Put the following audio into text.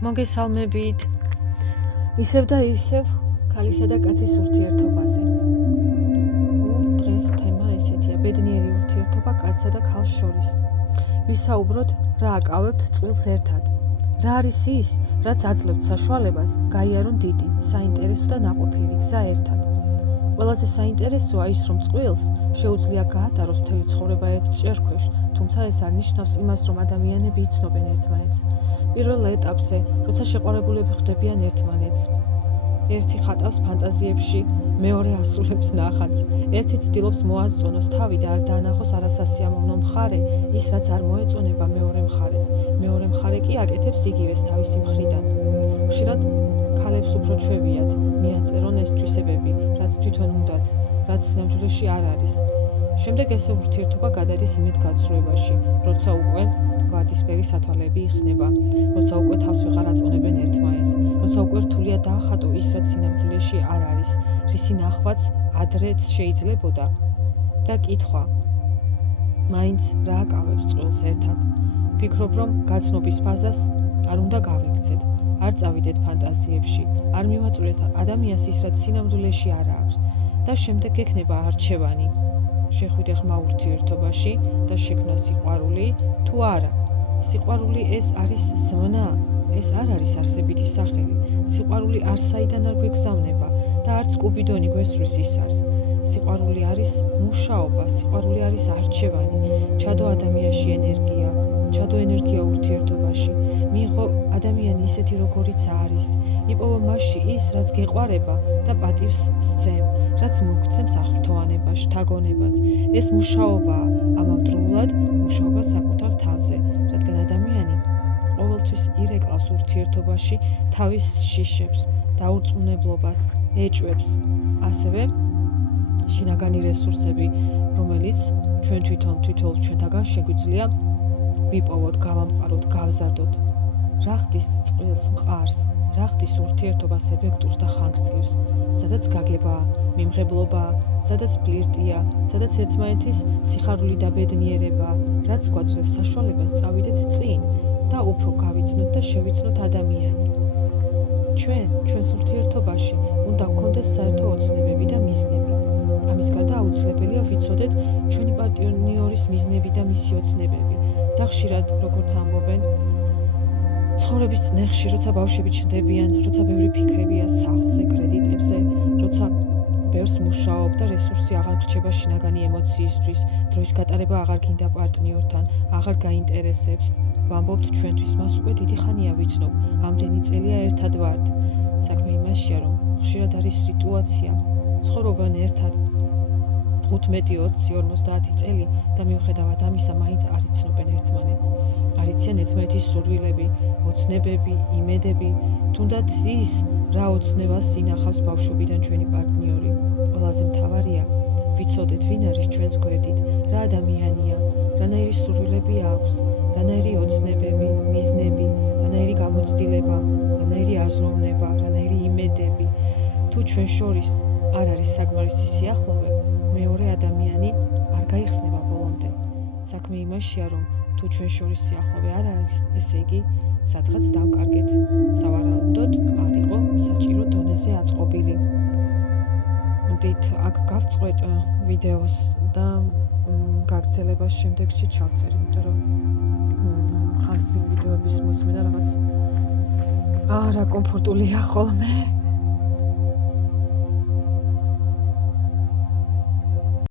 მოგესალმებით. ისევ და ისევ ქალისა და კაცის ურთიერთობაზე. დღეს თემა ესეთია: ბედნიერი ურთიერთობა კაცსა და ქალს შორის. ვისაუბროთ, რა აკავებთ წყვილს ერთად. რა არის ის, რაც აძლევთ საშუალებას გაიარონ დიდი, საინტერესო და ნაყოფიერი გზა ერთად. ყველაზე საინტერესოა ის, რომ წყვილს შეუძლია გაატაროს მთელი ცხოვრება ერთ ჭერქვეშ, თუმცა ეს არ ნიშნავს იმას, რომ ადამიანები იცნობენ ერთმანეთს. პირველ ეტაპზე, როცა შეყვარებულები ხვდებიან ერთმანეთს, ერთი ხატავს ფანტაზიებში, მეორე ასრულებს ნახატს, ერთი ცდილობს მოაწონოს თავი და არ დაანახოს არასასიამოვნო მხარე, ის რაც არ მოეწონება მეორე მხარეს. მეორე მხარე კი აკეთებს იგივეს თავისი მხრიდან. ხშირად ქალებს უფრო ჩვევიათ, მიაწერონ ეს თვისებები, რაც თვითონ უნდათ, რაც სინამდვილეში არ არის. შემდეგ ესე ურთიერთობა გადადის იმედგაცრუებაში, როცა უკვე ვარდისფერი სათვალეები იხსნება, როცა უკვე თავს ვეღარ აწონებენ ერთმანეთს, როცა უკვე რთულია დაახატო ის, რაც სინამდვილეში არ არის, რისი ნახვაც ადრეც შეიძლებოდა. და კითხვა: მაინც რა აკავებს წყვილს ერთად? ფიქრობ, რომ გაცნობის ფაზას არ უნდა გავიქცეთ, არ წავიდეთ ფანტაზიებში, არ მივაწვიეთ ადამიანს ის, რაც სინამდვილეში არ აქვს და შემდეგ ექნება არჩევანი. შეხვიდე ღრმა ურთიერთობაში და შექმნა სიყვარული თუ არა. სიყვარული ეს არის ზმნა, ეს არ არის არსებითი სახელი. სიყვარული არ საიდან არ გვეგზავნება და არც კუპიდონი გვესვრის ისარს. სიყვარული არის მუშაობა, სიყვარული არის არჩევანი. ჩადო ადამიანში ენერგია, ჩადო ენერგია ურთიერთობაში. მიიღო ადამიანი ისეთი როგორიც არის. იპოვა მასში ის, რაც გეყვარება და პატივს სცემ, რაც მოგცემს აღფრთოვანებას, შთაგონებას. ეს მუშაობაა, ამავდროულად მუშაობა საკუთარ თავზე, რადგან ადამიანი ყოველთვის ირეკლავს ურთიერთობაში თავის შიშებს, დაურწმუნებლობას, ეჭვებს, ასევე შინაგანი რესურსები, რომელიც ჩვენ თვითონ ჩვენთაგან შეგვიძლია ვიპოვოთ, გავამყაროთ, გავზარდოთ. რა ხდის წყვილს მყარს, რა ხდის ურთიერთობას ეფექტურს და ხანგრძლივს, სადაც გაგებაა, მიმღებლობაა, სადაც ფლირტია, სადაც ერთმანეთის სიხარული და ბედნიერებაა, რაც გვაძლევს საშუალებას წავიდეთ წინ და უფრო გავიცნოთ და შევიცნოთ ადამიანი. ჩვენს ურთიერთობაში უნდა გქონდეს საერთო ოცნებები და მიზნები. ამის გარდა აუცილებელია ვიცოდეთ ჩვენი პარტნიორის მიზნები და მისი ოცნებები. და ხშირად, როგორც ამბობენ, ცხოვრების წნეხში, როცა ბავშვები ჩნდებიან, როცა ბევრი ფიქრებია სახლზე, კრედიტებზე, როცა ბევრს მუშაობ და რესურსი აღარ გრჩება შინაგანი ემოციისთვის, დროის გატარება აღარ გინდა პარტნიორთან, აღარ გაინტერესებს, ვამბობთ ჩვენთვის, მას უკვე დიდი ხანია ვიცნობ, ამდენი წელია ერთად ვართ. საქმე იმაშია, რომ ხშირად არის სიტუაცია, ცხოვრობენ ერთად 15, 20, 50 წელი და მიუხედავად ამისა მაინც არ იცნობენ ერთმანეთს. არ იციან ერთმანეთის სურვილები, ოცნებები, იმედები, თუნდაც ის, რა ოცნებას ინახავს ბავშვობიდან ჩვენი პარტნიორი. ყველაზე მთავარია, ვიცოდეთ ვინ არის ჩვენს გვერდით, რა ადამიანია, რანაირი სურვილები აქვს, რანაირი ოცნებები, მიზნები, რანაირი გამოცდილება, რანაირი აზროვნება, რანაირი იმედები. თუ ჩვენ შორის არ არის საკმარისი სიახლოვე, მეორე ადამიანი არ გაიხსნება ბოლომდე. საქმე იმაშია, რომ თუ ჩვენ შორის სიახლოვე არ არის, ესე იგი სადღაც დავკარგეთ. სავარაუდოდ არ იყო საჭირო დონეზე აწყობილი. მოდით აქ გავწყვეტ ვიდეოს და გაგრძელებას შემდეგში ჩავწერ, იმიტომ რომ ხანგრძლივი ვიდეოების მოსმენა რაღაც არა კომფორტულია ხოლმე.